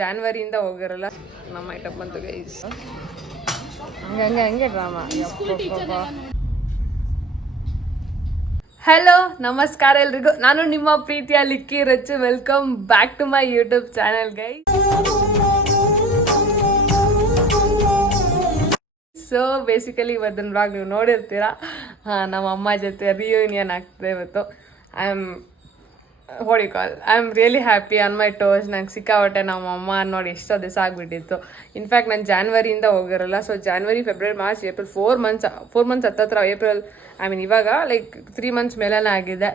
ಜಾನ್ವರಿಯಿಂದ ಹೋಗಿರಲ್ಲ ನಮ್ಮ ಐಟಪ್ ಬಂತು ಗೈಸ್. ಹಂಗೆ ಡ್ರಾಮಾ. ಹಲೋ ನಮಸ್ಕಾರ ಎಲ್ರಿಗೂ, ನಾನು ನಿಮ್ಮ ಪ್ರೀತಿಯ Likki Rachu. Welcome back to my YouTube channel guys. So basically ಇವತ್ತಿನ ಬ್ಲಾಗ್ ನೀವು ನೋಡಿರ್ತೀರಾ. ನಮ್ಮ ಅಮ್ಮ ಜೊತೆ ರಿಯೂನಿಯನ್ ಆಗ್ತದೆ ಇವತ್ತು. I am really happy on my toes. ನಂಗೆ ಸಿಕ್ಕಾಪಟ್ಟೆ ನಮ್ಮ ಅಮ್ಮ ನೋಡಿ ಎಷ್ಟೋ ದಿವಸ ಆಗಿಬಿಟ್ಟಿತ್ತು. ಇನ್ಫ್ಯಾಕ್ಟ್ ನಾನು ಜಾನ್ವರಿಯಿಂದ ಹೋಗಿರಲ್ಲ. So January, February, March, April 4 months ಹತ್ತತ್ರ. ಏಪ್ರಿಲ್ ಇವಾಗ ಲೈಕ್ 3 ಮಂತ್ಸ್ ಮೇಲೇ ಆಗಿದೆ.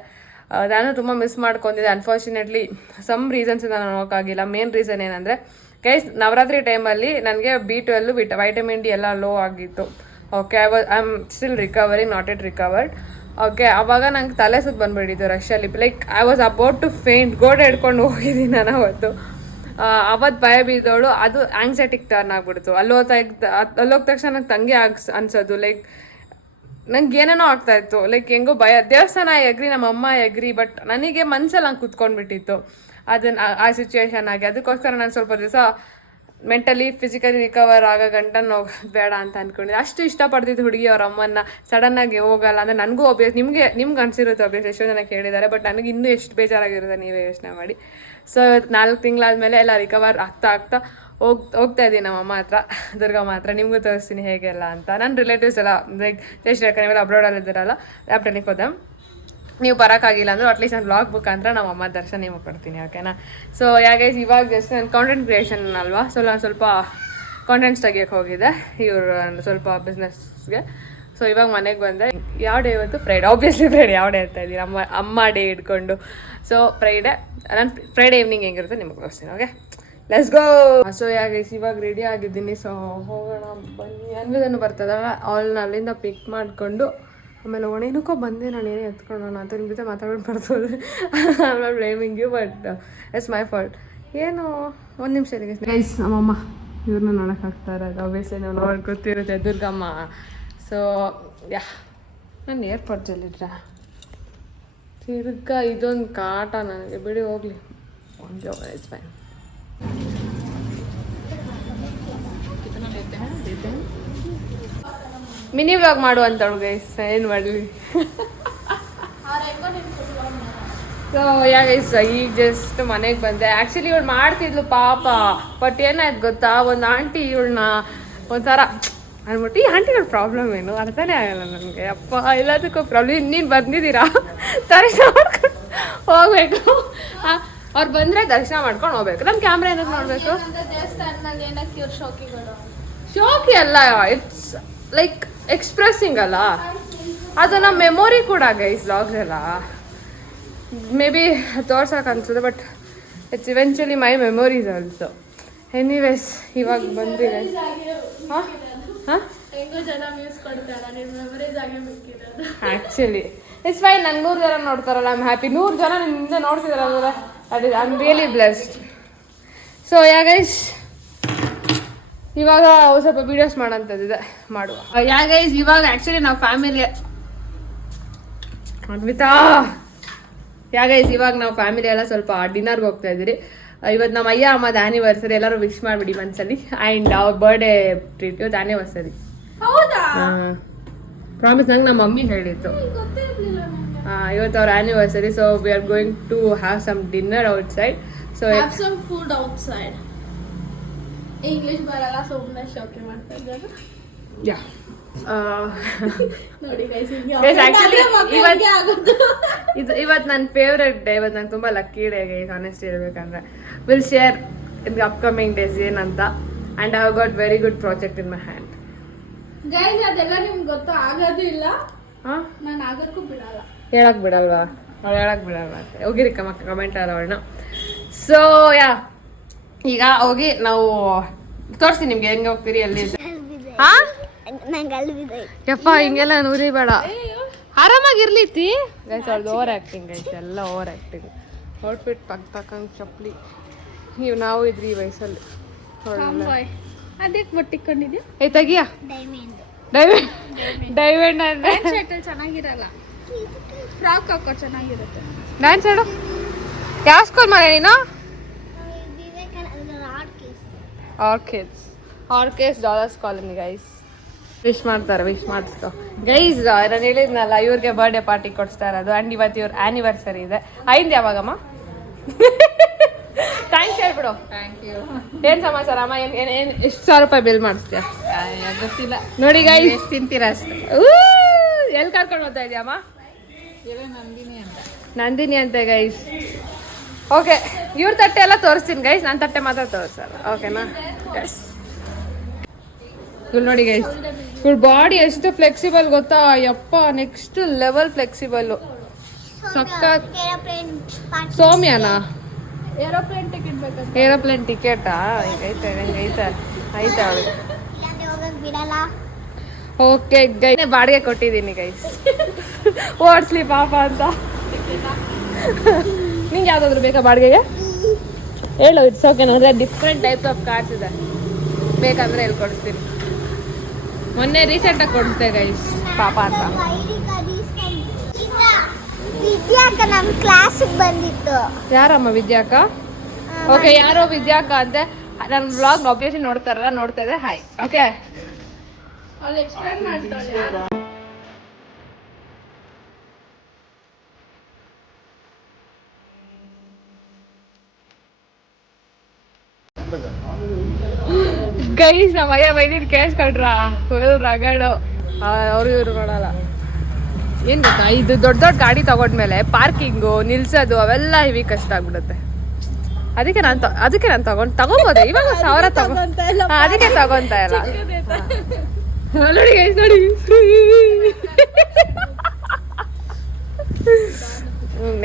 ನಾನು ತುಂಬ ಮಿಸ್ ಮಾಡ್ಕೊಂಡಿದ್ದೆ. ಅನ್ಫಾರ್ಚುನೇಟ್ಲಿ ಸಮ್ ರೀಸನ್ಸಿಂದ ನಾನು ಹೋಗೋಕ್ಕಾಗಿಲ್ಲ. ಮೇನ್ ರೀಸನ್ ಏನಂದರೆ ಗೈಸ್, ನವರಾತ್ರಿ ಟೈಮಲ್ಲಿ ನನಗೆ B12 ವೈಟಮಿನ್ ಡಿ ಎಲ್ಲ ಲೋ ಆಗಿತ್ತು. Okay, I am still recovering, not yet recovered. Okay, ಆವಾಗ ನಂಗೆ ತಲೆ ಸುತ್ತ ಬಂದುಬಿಟ್ಟಿತ್ತು ರಶಲ್ಲಿ. Like I was about to faint. ಗೋಡೆ ಹಿಡ್ಕೊಂಡು ಹೋಗಿದ್ದೀನಿ ನಾನು ಅವತ್ತು. ಅವತ್ತು ಭಯ ಬಿದ್ದೋಳು. ಅದು ಆಂಗ್ಸೈಟಿಕ್ ಟರ್ನ್ ಆಗಿಬಿಡ್ತು. ಅಲ್ಲೋದ ತಕ್ಷಣ ನಂಗೆ ತಂಗಿ ಅನ್ಸೋದು. ಲೈಕ್ ನಂಗೆ ಏನೇನೋ ಆಗ್ತಾಯಿತ್ತು. ಲೈಕ್ ಹೆಂಗೋ ಭಯ. ದೇವಸ್ಥಾನ ಎಗ್ರಿ, ನಮ್ಮ ಅಮ್ಮ ಎಗ್ರಿ, ಬಟ್ ನನಗೆ ಮನಸ್ಸಲ್ಲಿ ಹಂಗೆ ಕುತ್ಕೊಂಡ್ಬಿಟ್ಟಿತ್ತು ಅದನ್ನು ಆ ಸಿಚುವೇಶನ್ ಆಗಿ. ಅದಕ್ಕೋಸ್ಕರ ನಾನು ಸ್ವಲ್ಪ ದಿವಸ ಮೆಂಟಲಿ ಫಿಸಿಕಲಿ ರಿಕವರ್ ಆಗೋ ಗಂಟ ಬೇಡ ಅಂತ ಅಂದ್ಕೊಂಡಿದ್ದೆ. ಅಷ್ಟು ಇಷ್ಟಪಡ್ತಿದ್ದು ಹುಡುಗಿ ಅವ್ರ ಅಮ್ಮನ್ನ. ಸಡನ್ನಾಗಿ ಹೋಗಲ್ಲ ಅಂದರೆ ನನಗೂ ನಿಮ್ಗೆ ಅನಿಸಿರುತ್ತೆ ಒಬ್ಬಿಯಸ್. ಎಷ್ಟೋ ಜನ ಕೇಳಿದ್ದಾರೆ, ಬಟ್ ನನಗೆ ಇನ್ನೂ ಎಷ್ಟು ಬೇಜಾರಾಗಿರುತ್ತೆ ನೀವೇ ಯೋಚನೆ ಮಾಡಿ. ಸೊ 4 ತಿಂಗಳಾದಮೇಲೆ ಎಲ್ಲ ರಿಕವರ್ ಆಗ್ತಾ ಹೋಗ್ತಾ ಇದ್ದೀನಿ ನಮ್ಮಮ್ಮ ಹತ್ರ, ದುರ್ಗಮ್ಮ ಹತ್ರ. ನಿಮಗೂ ತೋರಿಸ್ತೀನಿ ಹೇಗೆಲ್ಲ ಅಂತ. ನನ್ನ ರಿಲೇಟಿವ್ಸ್ ಎಲ್ಲ ಲೈಕ್ ಜಸ್ಟ್ ನೀವೆಲ್ಲ ಅಬ್ರಾಡಲ್ಲಿದ್ದೀರಲ್ಲ, ಲ್ಯಾಪ್ಟಾಪಿಗೆ ಹೋದೆ. ನೀವು ಬರೋಕ್ಕಾಗಿಲ್ಲ ಅಂದ್ರೆ ಅಟ್ಲೀಸ್ಟ್ ನಾನು ಬ್ಲಾಗ್ ಮುಖಾಂತರ ನಮ್ಮ ಅಮ್ಮ ದರ್ಶನ ನಿಮಗೆ ಕೊಡ್ತೀನಿ, ಓಕೆನಾ? ಸೊ ಯಾಕೆ ಇವಾಗ ಜಸ್ಟ್ ನಾನು ಕಾಂಟೆಂಟ್ ಕ್ರಿಯೇಷನ್ ಅಲ್ವಾ, ಸೊ ನಾನು ಸ್ವಲ್ಪ ಕಾಂಟೆಂಟ್ಸ್ ತೆಗಿಯೋಕ್ಕೆ ಹೋಗಿದೆ ಇವರು ಸ್ವಲ್ಪ ಬಿಸ್ನೆಸ್ಗೆ. ಸೊ ಇವಾಗ ಮನೆಗೆ ಬಂದೆ. ಯಾವ ಡೇ ಇವತ್ತು? ಫ್ರೈಡೆ. Obviously Friday. ಯಾವ ಡೇ ಅಂತ ಇದ್ದೀನಿ, ಅಮ್ಮ ಡೇ ಇಟ್ಕೊಂಡು. ಸೊ ಫ್ರೈಡೆ, ನಾನು ಫ್ರೈಡೆ ಈವ್ನಿಂಗ್ ಹೆಂಗಿರುತ್ತೆ ನಿಮಗೆ ತೋರಿಸ್ತೀನಿ, ಓಕೆ? Let's go. ಸೊ ಯಾಕೆ ಇವಾಗ ರೆಡಿ ಆಗಿದ್ದೀನಿ. ಸೊ ಹೋಗೋಣ ಬನ್ನಿ. ಅನ್ವಿದನ್ನು ಬರ್ತದಲ್ಲ, ಅವಳನ್ನ ಅಲ್ಲಿಂದ ಪಿಕ್ ಮಾಡಿಕೊಂಡು ಆಮೇಲೆ ಏನಕ್ಕೋ ಬಂದೆ ನಾನು ಏನೇ ಎತ್ಕೊಳ್ಳೋಣ ಅಂತ ನಿಮ್ಮ ಜೊತೆ ಮಾತಾಡ್ಬಿಟ್ಟು ಬರ್ತದೆ. I am not blaming you, but it's my fault. ಏನು ಒಂದು ನಿಮಿಷ ಇದೆ ಗೈಸ್. ನಮ್ಮಮ್ಮ ಇವ್ರನ್ನ ನೋಡೋಕ್ಕಾಗ್ತಾ ಇರೋದು ಆಬ್ವಿಯಸ್ಲಿ ನೀವು ನೋಡ್ಕೊತಿರುತ್ತೆ, ದುರ್ಗಮ್ಮ. ಸೊ ಯಾ, ನಾನು ಏರ್ಪೋರ್ಟ್ಸಲ್ಲಿದ್ದೆ. ತಿರ್ಗಾ ಇದೊಂದು ಕಾಟ ನನಗೆ, ಬಿಡಿ ಹೋಗಲಿ. It's fine. ಮಿನಿ ವ್ಲಾಗ್ ಮಾಡು ಅಂತಳು ಗೈಸ್, ಏನು ಮಾಡಲಿ? ಸೊ ಗೈಸ್, ಈಗ ಜಸ್ಟ್ ಮನೆಗೆ ಬಂದೆ. ಆ್ಯಕ್ಚುಲಿ ಇವಳು ಮಾಡ್ತಿದ್ಲು ಪಾಪ, ಬಟ್ ಏನಾಯ್ತು ಗೊತ್ತಾ, ಒಂದು ಆಂಟಿ ಇವಳನ್ನ ಒಂಥರ ಅಂದ್ಬಿಟ್ಟು, ಈ ಆಂಟಿಗಳ ಪ್ರಾಬ್ಲಮ್ ಏನು ಅರ್ಥನೇ ಆಗಲ್ಲ ನನಗೆ. ಅಪ್ಪ ಎಲ್ಲದಕ್ಕೂ ಪ್ರಾಬ್ಲಮ್. ನೀನು ಬಂದಿದ್ದೀರಾ, ದರ್ಶನ ಮಾಡ್ಕೊಂಡು ಹೋಗ್ಬೇಕು. ಅವ್ರು ಬಂದರೆ ದರ್ಶನ ಮಾಡ್ಕೊಂಡು ಹೋಗ್ಬೇಕು. ನಮ್ಮ ಕ್ಯಾಮ್ರಾ ಏನಕ್ಕೆ ನೋಡಬೇಕು? ಶೋಕಿ ಅಲ್ಲ, ಇಟ್ಸ್ ಲೈಕ್ ಎಕ್ಸ್ಪ್ರೆಸ್ಸಿಂಗ್ ಅಲ್ಲ, ಅದು ನಮ್ಮ ಮೆಮೊರಿ ಕೂಡ ಗೈಸ್. ವ್ಲಾಗ್ಸ್ ಎಲ್ಲ ಮೇ ಬಿ ತೋರ್ಸಕ್ಕೆ ಅನ್ಸುತ್ತೆ, but it's eventually my memories also. Anyways, ಇವಾಗ ಬಂದಿದೆ. Actually it's fine. ನಂಗೆ 100 ಜನ ನೋಡ್ತಾರಲ್ಲ, ಐ ಆಮ್ ಹ್ಯಾಪಿ. 100 ಜನ ನಿಮ್ಮಿಂದ ನೋಡ್ತಿದಾರಲ್ಲ, I am really blessed. So guys, ಇವಾಗ ಸ್ವಲ್ಪ ವೀಡಿಯೋಸ್ ಮಾಡೋಂಥದ್ದಿದೆ, ಮಾಡುವ. ಗೈಸ್, ಇವಾಗ ಆ್ಯಕ್ಚುಲಿ ನಾವು ಫ್ಯಾಮಿಲಿ ಅನ್ವಿತಾ ಗೈಸ್, ಇವಾಗ ನಾವು ಫ್ಯಾಮಿಲಿ ಎಲ್ಲ ಸ್ವಲ್ಪ ಡಿನ್ನರ್ಗೆ ಹೋಗ್ತಾ ಇದ್ದೀರಿ. ಇವತ್ತು ನಮ್ಮ ಅಯ್ಯ ಅಮ್ಮದ ಆ್ಯನಿವರ್ಸರಿ. ಎಲ್ಲರೂ ವಿಶ್ ಮಾಡಿಬಿಡಿ ಮನ್ಸಲ್ಲಿ. ಆ್ಯಂಡ್ ಅವ್ರ ಬರ್ಡೇ ಟ್ರೀಟ್. ಇವತ್ತು ಆ್ಯನಿವರ್ಸರಿ. ಪ್ರಾಮಿಸ್, ನಂಗೆ ನಮ್ಮ ಮಮ್ಮಿ ಹೇಳಿತ್ತು. ಇವತ್ತು ಅವ್ರ anniversary. So we are going to have some dinner outside. So have some food outside. English ಬರಲ್ಲ, ಸುಮ್ಮನೆ ಶೋಕಿ ಮಾಡ್ತಾ ಇದ್ದಾರೆ. ಯಾ ನೋಡಿ ಗೈಸ್, ಇವತ್ತು ನನ್ನ ಫೇವ್ರೆಟ್ ಡೇ. ಇವತ್ತು ನಂಗೆ ತುಂಬ ಲಕ್ಕಿ ಡೇ ಗೈಸ್, ಆನೆಸ್ಟ್ಲಿ ಹೇಳ್ಬೇಕಂದ್ರೆ. Will share in the upcoming days ಏನಂತ. And I have got very good project in my hand guys. ಅದೆಲ್ಲ ನಿಮ್ಗೆ ಗೊತ್ತು ಆಗೋದು ಇಲ್ಲ. ನಾನು ಆಗೋಕ್ಕೂ ಬಿಡಲ್ಲ. ಹೇಳಕ್ ಬಿಡಲ್ವಾ? ಅವಳು ಹೇಳಕ್ ಬಿಡಲ್ವಾ ಅಂತ ಹೋಗಿರಿ ಕಮೆಂಟ್ ಅವಳನ್ನ. ಸೊ ಯಾ, ಈಗ ಹೋಗಿ ನಾವು ತೋರಿಸಿ ನಿಮ್ಗೆ ಹೆಂಗೆ ಹೋಗ್ತೀರಿ, ಎಲ್ಲಿ. ಯಪ್ಪ, ಹಿಂಗೆಲ್ಲ ನೂರಿ ಬೇಡ, ಆರಾಮಾಗಿರ್ಲಿತಿ ಗೈಸ್. ಅವ್ರದ್ದು ಓವರ್ ಆ್ಯಕ್ಟಿಂಗ್ ಗೈಸ್, ಎಲ್ಲ ಓವರ್ ಆ್ಯಕ್ಟಿಂಗ್. ಔಟ್ಫಿಟ್ ತಕ್ಕಂಗೆ ಚಪ್ಪಲಿ. ನಾವು ಇದ್ರಿ ಈ ವಯಸ್ಸಲ್ಲಿ. ಅದಕ್ಕೆ ಬಟ್ಟಿಕೊಂಡಿದ್ಯಾ? ತೆಗಿಯಾ ಡೈಮಂಡ್ ಅಂದ್ರೆ ಚೆನ್ನಾಗಿರಲ್ಲ, ಫ್ರಾಕ್ ಹಾಕೋ ಚೆನ್ನಾಗಿರುತ್ತೆ. ಡ್ಯಾನ್ಸ್ ಆಡು. ಯಾವ ಸ್ಕೂಲ್ ಮನೆ ನೀನು? Orchids dollars colony guys. Wish ಮಾಡ್ತಾರೆ, ವಿಶ್ ಮಾಡಿಸ್ಕೊ ಗೈಸ್. ನಾನು ಹೇಳಿದ್ನಲ್ಲ ಇವ್ರಿಗೆ ಬರ್ಡೇ ಪಾರ್ಟಿ ಕೊಡಿಸ್ತಾ ಇರೋದು. ಆ್ಯಂಡ್ ಇವತ್ತು ಇವ್ರ ಆ್ಯನಿವರ್ಸರಿ ಇದೆ. ಐದು ಯಾವಾಗಮ್ಮ? ಥ್ಯಾಂಕ್ಸ್ ಹೇಳ್ಬಿಡು. Thank you. ಏನು ಸಮಾಚಾರ ಅಮ್ಮ? ಏನು ಎಷ್ಟು ಸಾವಿರ ರೂಪಾಯಿ ಬಿಲ್ ಮಾಡಿಸ್ತೀಯಾ? ಗೊತ್ತಿಲ್ಲ ನೋಡಿ ಗೈಸ್, ಎಷ್ಟು ತಿಂತೀರಾ ಅಷ್ಟೇ. ಎಲ್ಲಿ ಕರ್ಕೊಂಡು ಹೋಗ್ತಾ ಇದೆಯಮ್ಮ? ನಂದಿನಿ ಅಂತ. ನಂದಿನಿ ಅಂತ ಗೈಸ್. ಓಕೆ, ಇವ್ರ ತಟ್ಟೆ ಎಲ್ಲ ತೋರಿಸ್ತೀನಿ ಗೈಸ್, ನನ್ನ ತಟ್ಟೆ ಮಾತ್ರ ತೋರಿಸಲ್ಲ. ಓಕೆನಾ? ಎಸ್. ಇಲ್ಲಿ ನೋಡಿ ಗೈಸ್, ಇವ್ರ ಬಾಡಿ ಎಷ್ಟು ಫ್ಲೆಕ್ಸಿಬಲ್ ಗೊತ್ತಾ? ಯಪ್ಪ, ನೆಕ್ಸ್ಟ್ ಲೆವೆಲ್ ಫ್ಲೆಕ್ಸಿಬಲ್. ಸಖತ್. ಸೌಮ್ಯನಾ? ಏರೋಪ್ಲೇನ್ ಟಿಕೆಟ್ ಬೇಕಂತ. ಏರೋಪ್ಲೇನ್ ಟಿಕೆಟಾ? ಈಗ ಐತೆ ಅವಳಿಗೆ. ಓಕೆ ಗೈಸ್, ಬಾಡಿಗೆ ಕೊಟ್ಟಿದ್ದೀನಿ ಗೈಸ್, ಓಡಿಸ್ಲಿ ಪಾಪ ಅಂತ. ನಿಂಗೆ ಯಾವ್ದಾದ್ರು ಬೇಕಾ ಬಾಡಿಗೆಗೆ? ಹೇಳು. It's okay. ನೋಡಿದ್ರೆ ಡಿಫ್ರೆಂಟ್ ಟೈಪ್ಸ್ ಆಫ್ ಕಾರ್ಸ್ ಇದೆ, ಬೇಕಂದ್ರೆ ಹೇಳಿ ಕೊಡಿಸ್ತೀನಿ. ಮೊನ್ನೆ ರೀಸೆಂಟಾಗಿ ಕೊಡಿಸ್ದೆ ಗೈಸ್ ಪಾಪ ಅಂತ. ವಿದ್ಯಾಕ ನಮ್ಮ ಕ್ಲಾಸಿಗೆ ಬಂದಿತ್ತು. ಯಾರಮ್ಮ ವಿದ್ಯಾಕ? ಓಕೆ, ಯಾರೋ ವಿದ್ಯಾಕ ಅಂತೆ. ನನ್ನ ವ್ಲಾಗ್ ಆಬ್ವಿಯಸ್ಲಿ ನೋಡ್ತಾ ಇದೆ. ಹಾಯ್. ಓಕೆ, ಅಲ್ಲಿ ಎಕ್ಸ್ಪ್ಲೇನ್ ಮಾಡ್ತಾಳೆ. ಗೈಸ್, ನಮ್ಮ ಅಯ್ಯ ಬೈದಿದ್ದು ಕೇಳಿಸ್ಕೊಂಡ್ರ? ಫುಲ್ ರಗಡು. ಅವರು ಇವರು ನೋಡಲ್ಲ. ಏನು ಗೊತ್ತಾ, ಇದು ದೊಡ್ಡ ದೊಡ್ಡ ಗಾಡಿ ತಗೊಂಡ್ಮೇಲೆ ಪಾರ್ಕಿಂಗು, ನಿಲ್ಸೋದು ಅವೆಲ್ಲ ಹೆವಿ ಕಷ್ಟ ಆಗ್ಬಿಡುತ್ತೆ. ಅದಕ್ಕೆ ನಾನು ತಗೊಬೋದು ಇವಾಗ 1000 ಅದಕ್ಕೆ ತಗೊಂತ ಇಲ್ಲ. ನೋಡಿ ಗೈಸ್, ನೋಡಿ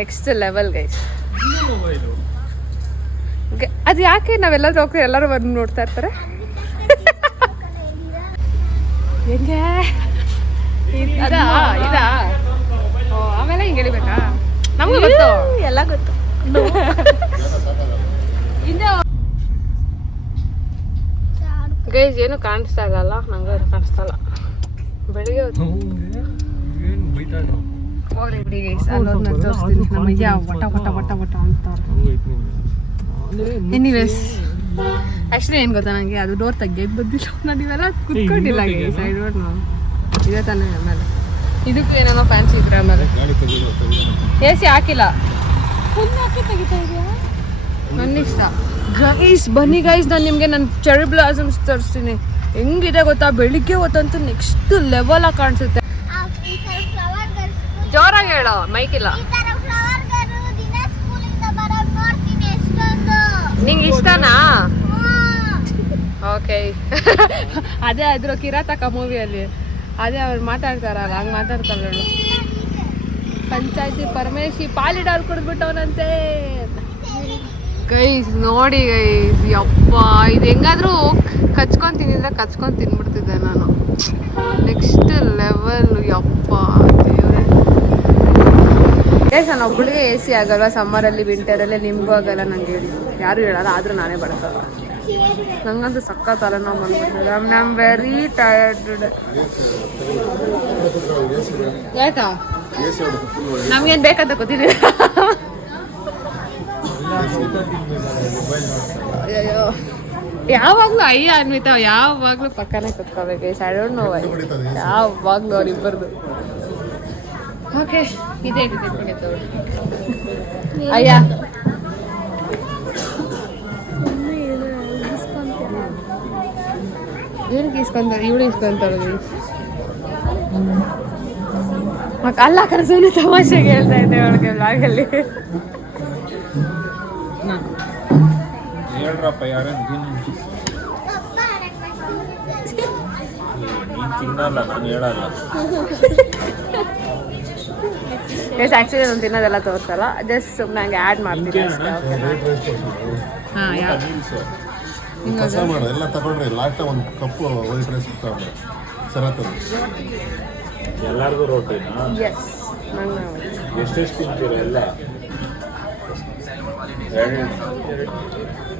ನೆಕ್ಸ್ಟ್ ಲೆವೆಲ್ ಗೈಸ್. ಅದು ಯಾಕೆ ನಾವೆಲ್ಲರೂ ಹೋಗ್ತೀವಿ, ಎಲ್ಲರೂ ಬಂದು ನೋಡ್ತಾ ಇರ್ತಾರೆ. ಹೆಂಗೆ ಇದಾ? ಆಮೇಲೆ ಹಿಂಗೆ ಹೇಳಿಬೇಕಾ? ನಮಗೂ ಗೊತ್ತು, ಎಲ್ಲ ಗೊತ್ತು. ಗೈಸ್ ಏನು ಕಾಣಿಸ್ತಾ ಇಲ್ಲ. ನಂಗೆ ಕಾಣಿಸ್ತಾ ಇಲ್ಲ. ಬೆಳಿಗ್ಗೆ ಹೋಗ್ಲಿ ಬಿಡಿ ಗೈಸ್, ಅಲ್ಲೋದ್ನ ತೋರಿಸ್ತೀನಿ. ನಮಗೆ ವಟ ಅಂತ. ಎನಿವೇಸ್, ಆ್ಯಕ್ಚುಲಿ ಏನು ಗೊತ್ತಾ, ನನಗೆ ಅದು ಡೋರ್ ತೆಗಿಯಕ್ಕೆ ಬಂದಿಲ್ಲ. ನಾನು ಇವೆಲ್ಲ ಕುತ್ಕೊಂಡಿಲ್ಲ ಗೈಸ್, ಐ ಡೋಂಟ್ ನೋ. ಇದೆ ತಾನೇ. ಆಮೇಲೆ ಇದಕ್ಕೂ ಏನೇನೋ ಫ್ಯಾನ್ಸಿ ಇದ್ರೆ ಆಮೇಲೆ AC ಹಾಕಿಲ್ಲ. ಫುಲ್ ಹಾಕಿ ತೆಗಿತಾ ಇದೆಯಾ? ನನ್ನ ಇಷ್ಟ ಗೈಸ್. ಬನ್ನಿ ಗೈಸ್, ನಾನು ನಿಮಗೆ ನನ್ನ ಚೆರಿ ಬ್ಲಾಸಮ್ಸ್ ತೋರಿಸ್ತೀನಿ. ಹೆಂಗಿದೆ ಗೊತ್ತಾ, ಬೆಳಿಗ್ಗೆ ಹೊತ್ತಂತೂ ನೆಕ್ಸ್ಟ್ ಲೆವೆಲ್ ಆಗಿ ಕಾಣಿಸುತ್ತೆ. ಜೋರಾಗಿ ಹೇಳೋ, ಮೈಕಿಲ್ಲ. ನಿಂಗೆ ಇಷ್ಟನಾ? ಓಕೆ. ಅದೇ ಅದ್ರ ಕಿರಾತಕ ಮೂವಿಯಲ್ಲಿ ಅದೇ ಅವ್ರು ಮಾತಾಡ್ತಾರಲ್ಲ, ಹಂಗೆ ಮಾತಾಡ್ತಾರಲ್ಲ. ಪಂಚಾಯತಿ ಪರಮೇಶಿ ಪಾಲಿಡಾಲ್ ಕುಡಿದ್ಬಿಟ್ಟವನಂತೆ. ಗೈಸ್ ನೋಡಿ ಗೈಸ್, ಯಪ್ಪ, ಇದು ಹೆಂಗಾದ್ರೂ ಕಚ್ಕೊಂಡು ತಿನ್ಬಿಡ್ತಿದ್ದೆ ನಾನು. ನೆಕ್ಸ್ಟ್ ಲೆವೆಲ್ ಯಪ್ಪ ದೇವ್ರೆ. ಗೈಸ್, ನಾನು ಒಬ್ಬಳಿಗೆ AC ಆಗಲ್ವಾ ಸಮ್ಮರಲ್ಲಿ, ವಿಂಟರಲ್ಲಿ. ನಿಮಗೂ ಆಗಲ್ಲ ನಂಗೆ ಹೇಳಿ, ಯಾರು ಹೇಳಲ್ಲ. ಆದರೂ ನಾನೇ ಬಳಸಲ್ಲ. ನಂಗಂತೂ ಸಕ್ಕ ತಲೆನೋವು ಬಂದ್ಬಿಡ್ತದೆ. I am very tired. ಯಾಕಾ? ನಮ್ಗೇನು ಬೇಕಂತ ಗೊತ್ತಿದೆ. ಅಯ್ಯೋ, ಯಾವಾಗಲೂ ಅಯ್ಯ ಅನ್ವಿತಾ ಯಾವಾಗಲೂ ಪಕ್ಕನೇ ಕುತ್ಕೋಬೇಕು. ಐ ಡೋಂಟ್ ನೋ ವೈ, ಯಾವಾಗಲೂ ಅವ್ರಿಬ್ಬರದು. ಓಕೆ, ಇದೇ ಅಯ್ಯ. ಏನಕ್ಕೆ ಇಸ್ಕೊಂತಾರೆ? ಇವಳು ಇಸ್ಕೊಂತಾಳೆ. ಅಲ್ಲ ಕನಸು ತಮಾಷೆಗೆ ಹೇಳ್ತಾ ಇದ್ದೆ ಅವಳಿಗೆ ಬ್ಲಾಗಲ್ಲಿ. ಹೇಳ್ರಪ್ಪ, ಯಾರೇನು ತಿನ್ನಲ್ಲ, ನಾನು ಹೇಳಲ್ಲ. ಎಸ್, ಆ್ಯಕ್ಚುಲಿ ನಾನು ತಿನ್ನೋದೆಲ್ಲ ತೋರಿಸಲ್ಲ, ಜಸ್ಟ್ ಸುಮ್ಮನೆ ಹಂಗೆ ಆ್ಯಡ್ ಮಾಡ್ತೀನಿ ಅಷ್ಟೇ. ಹಾಂ, ಕಸ ಮಾಡು ಎಲ್ಲ ತಗೊಂಡ್ರಿ. ಲಾಸ್ಟ್ ಒಂದು ಕಪ್ಪು ವೈಟ್ ರೈಸ್ ತಗೊಂಡ್ರೆ ಸರತ್ತದು. ಎಲ್ಲರಿಗೂ ರೋಟಿನಾ? ಎಸ್, ನಂಗೆ ಎಷ್ಟೆಷ್ಟು ತಿಂತೀರ ಎಲ್ಲ?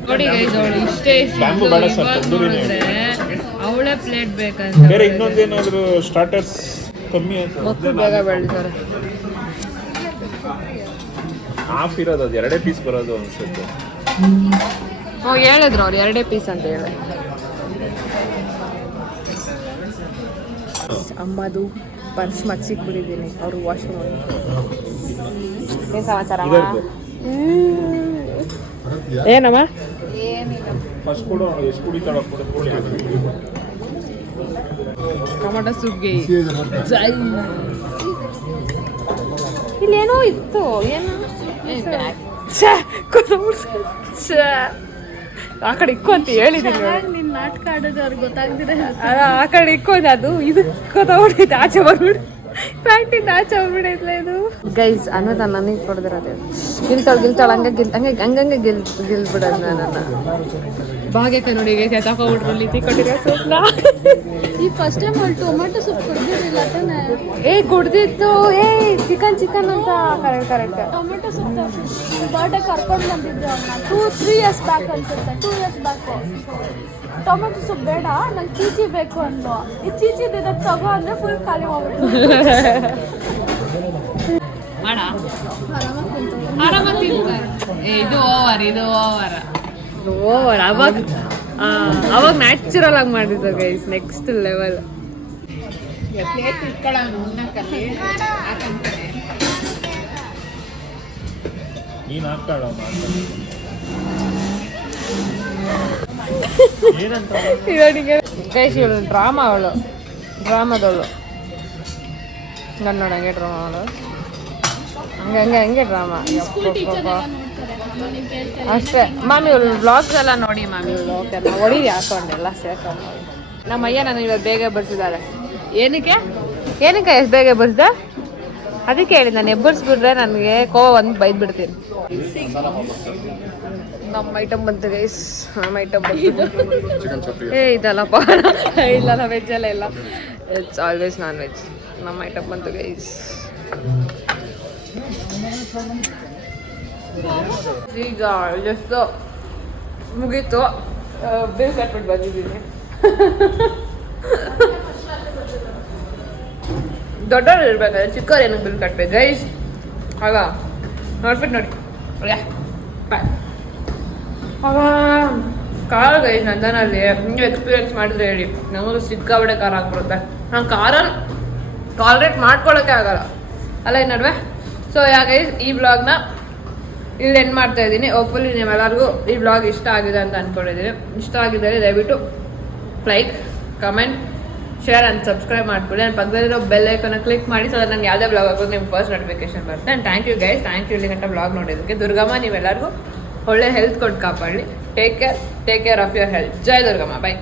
ನೋಡಿ ಗೈಸ್, ಅವಳು ಇಷ್ಟೇ ಬ್ಯಾಂಬು ಬೇಡ ಸರ್, ತಂದೂರಿನೇ ಅವಳೇ ಪ್ಲೇಟ್ ಬೇಕಂತ. ಬೇರೆ ಇನ್ನೊಂದೇನಾದರೂ ಸ್ಟಾರ್ಟರ್ಸ್ ಕಮ್ಮಿ ಆಯ್ತು. ಮಕ್ಕಳು ಬೇಗ ಬೆಳಿತಾರೆ. ಹಾಫ್ ಇರೋದು, ಅದು 2 ಪೀಸ್ ಬರೋದು ಅನ್ಸುತ್ತೆ. ಹೇಳಿದ್ರು ಅವ್ರು 2 ಪೀಸ್ ಅಂತ ಹೇಳಿ. ಅಮ್ಮದು ಪರ್ಸ್ ಮಚ್ಚಿಕ್ಬಿಟ್ಟಿದ್ದೀನಿ ಅವರು ವಾಶ್ರೂಮ್. ಏನು ಸಮಾಚಾರ ಏನಮ್ಮ? ಫಸ್ಟ್ ಕೂಡ ಎಷ್ಟು ಕುಡಿತಾಳ ಟೊಮೊಟೊ ಸುಗ್ಗಿ ಇಲ್ಲೇನೋ ಇತ್ತು ಏನು ಆ ಕಡೆ ಇಕ್ಕು ಅಂತ ಹೇಳಿದ್ದೀನಿ. ನಿನ್ ನಾಟಕ ಆಡೋದು ಅವ್ರಿಗೆ ಗೊತ್ತಾಗ್ತಿದೆ. ಆ ಕಡೆ ಇಕ್ಕೋದು ಅದು ಇದು ತಗೊಂಡೈತೆ ಆಚೆ ಬರ್ಬಿಡು ಪ್ಯಾಂಟಿಂದ ಆಚೆ ಹೋಗ್ಬಿಡೈತ್ಲ ಇದು. ಗೈಸ್ ಅನ್ನೋದ ನನಗೆ ಕೊಡದಿರೋದು ಗಿಲ್ತಾಳ ಹಂಗಂಗೆ ಗಿಲ್ಬಿಡೋದು ನನ್ನನ್ನು. ಭಾಗ್ಯಕ್ಕೆ ನೋಡಿ ಗೈಸ್ ತಗೊಂಡ್ಬಿಟ್ರಲ್ಲಿ ತಿಕ್ಕೊಂಡಿರೋ ಸೂಪ್ನ. ಈ ಫಸ್ಟ್ ಟೈಮ್ ಅಲ್ಲಿ ಟೊಮೆಟೊ ಸೂಪ್ ಕುಡ್ದಿರಲಿಲ್ಲ ತಾನೆ? ಕುಡ್ದಿತ್ತು ಚಿಕನ್ ಅಂತ. ಕರೆಕ್ಟ್ ಟೊಮೆಟೊ ಸೂಪ್ ಬರ್ಡೇ ಕರ್ಕೊಂಡು ಬಂದಿದ್ರು ಅವ್ನ 2-3 years ಬ್ಯಾಕ್ ಅನ್ಸುತ್ತೆ. 2 years ಬ್ಯಾಕು ಟೊಮೆಟೊ ಸೂಪ್ ಬೇಡ ನಂಗೆ ಚೀಚಿ ಬೇಕು ಅಂದ್ಲು. ಈ ಚೀಚಿದ ತಗೋ ಅಂದ್ರೆ ಫುಲ್ ಖಾಲಿ ಮಾಡ್ಬಿಟ್ಟು ಮಾಡ ಆರಾಮಾಗಿ ತಿಂತಾರೆ. ಇದು ಓವರ್ ಅವಾಗ ನ್ಯಾಚುರಲ್ ಆಗಿ ಮಾಡಿದ್ದು ಗೈಸ್ ನೆಕ್ಸ್ಟ್ ಲೆವೆಲ್. ಪ್ಲೇಟ್ ಇಟ್ಕೊಳ್ಳೋಣ ಉಣ್ಣಕ್ಕಲ್ಲಿ ಹಾಕಂತಾನೆ. ನೀನು ಹಾಕ್ತಾಳ ಏನಂತ ಗೈಸ್ ಇವಳು ಡ್ರಾಮಾದವಳು ನೋಡಂಗೆ ಡ್ರಾಮಾ ಅವಳು ಹಂಗೆ ಡ್ರಾಮಾ ಅಷ್ಟೇ. ಮಾಮಿ ಇವಳು ವ್ಲಾಗ್ಸ್ ಎಲ್ಲ ನೋಡಿ ಮಾಮಿ ವ್ಲಾಗ್ ಎಲ್ಲ ಹೊಡೀರಿ ಹಾಕೊಂಡೆಲ್ಲ ಸೇರ್ಕೊಂಡು ನೋಡಿ. ನಮ್ಮ ಅಯ್ಯ ನಾನು ಇವತ್ತು ಬೇಗ ಬರ್ತಿದ್ದಾರೆ. ಏನಕ್ಕೆ ಎಷ್ಟು ಬೇಗ ಬರ್ಸಿದೆ? ಅದಕ್ಕೆ ಹೇಳಿ ನಾನು ಎಬ್ಬರಿಸ್ಬಿಟ್ರೆ ನನಗೆ ಕೋವ ಒಂದು ಬೈದ್ಬಿಡ್ತೀನಿ. ನಮ್ಮ ಐಟಮ್ ಬಂತು ಗೈಸ್. ನಮ್ಮ ಐಟಮ್ ಬಂತು. ಇದಲ್ಲಪ್ಪ ಇಲ್ಲ ವೆಜ್ ಎಲ್ಲ ಇಲ್ಲ. It's always non veg. ನಮ್ಮ ಐಟಮ್ ಬಂತು ಗೈಸ್. ಈಗ ಎಷ್ಟು ಮುಗೀತು. ಬಿಲ್ ಕಟ್ಬಿಟ್ಟು ಬಂದಿದ್ದೀನಿ. ದೊಡ್ಡವ್ರು ಇರ್ಬೇಕಾದ್ರೆ ಚಿಕ್ಕವ್ರು ಏನಕ್ಕೆ ಬಿಲ್ ಕಟ್ಬೇಕು ಗೈಸ್? ಆಗ ನೋಡ್ಬಿಟ್ಟು ನೋಡಿ ಬಾಯ್. ಆಗ ಕಾರ್ ಗೈಸ್ ನಂದನಲ್ಲಿ ನೀವು ಎಕ್ಸ್ಪೀರಿಯನ್ಸ್ ಮಾಡಿದ್ರೆ ಹೇಳಿ. ನಮಗೂ ಸಿಕ್ಕಾಬಡೆ ಕಾರ್ ಹಾಕ್ಬಿಡುತ್ತೆ. ನಾನು ಕಾರನ್ನು ಟಾಲರೇಟ್ ಮಾಡ್ಕೊಳ್ಳೋಕ್ಕೆ ಆಗಲ್ಲ ಅಲ್ಲ ಈ ನಡುವೆ. ಸೊ ಗೈಸ್ ಈ ವ್ಲಾಗ್ನ ಇಲ್ಲಿ ಎಂಡ್ ಮಾಡ್ತಾ ಇದ್ದೀನಿ. ಹೋಪ್ಫುಲಿ ನಿಮ್ಮೆಲ್ಲರಿಗೂ ಈ ವ್ಲಾಗ್ ಇಷ್ಟ ಆಗಿದೆ ಅಂತ ಅಂದ್ಕೊಂಡಿದ್ದೀನಿ. ಇಷ್ಟ ಆಗಿದ್ದರೆ ದಯವಿಟ್ಟು like, comment, share and subscribe ಮಾಡಿಬಿಡಿ. ನಾನು ಪಕ್ಕದಲ್ಲಿರೋ ಬೆಲ್ ಐಕನ್ನ ಕ್ಲಿಕ್ ಮಾಡಿ. ಸೊ ನಂಗೆ ಯಾವುದೇ ವ್ಲಾಗ್ ಆಗೋದು ನಿಮ್ಗೆ ಫಸ್ಟ್ ನೋಟಿಫಿಕೇಶನ್ ಬರುತ್ತೆ. And thank you guys, thank you ಇಲ್ಲಿ ಗಂಟ ವ್ಲಾಗ್ ನೋಡಿದ್ದಕ್ಕೆ. ದುರ್ಗಮ್ಮ ನೀವೆಲ್ಲರಿಗೂ ಒಳ್ಳೆ ಹೆಲ್ತ್ ಕೊಟ್ಟು ಕಾಪಾಡಲಿ. Take care of your health. ಜೈ ದುರ್ಗಮ್ಮ. ಬೈ.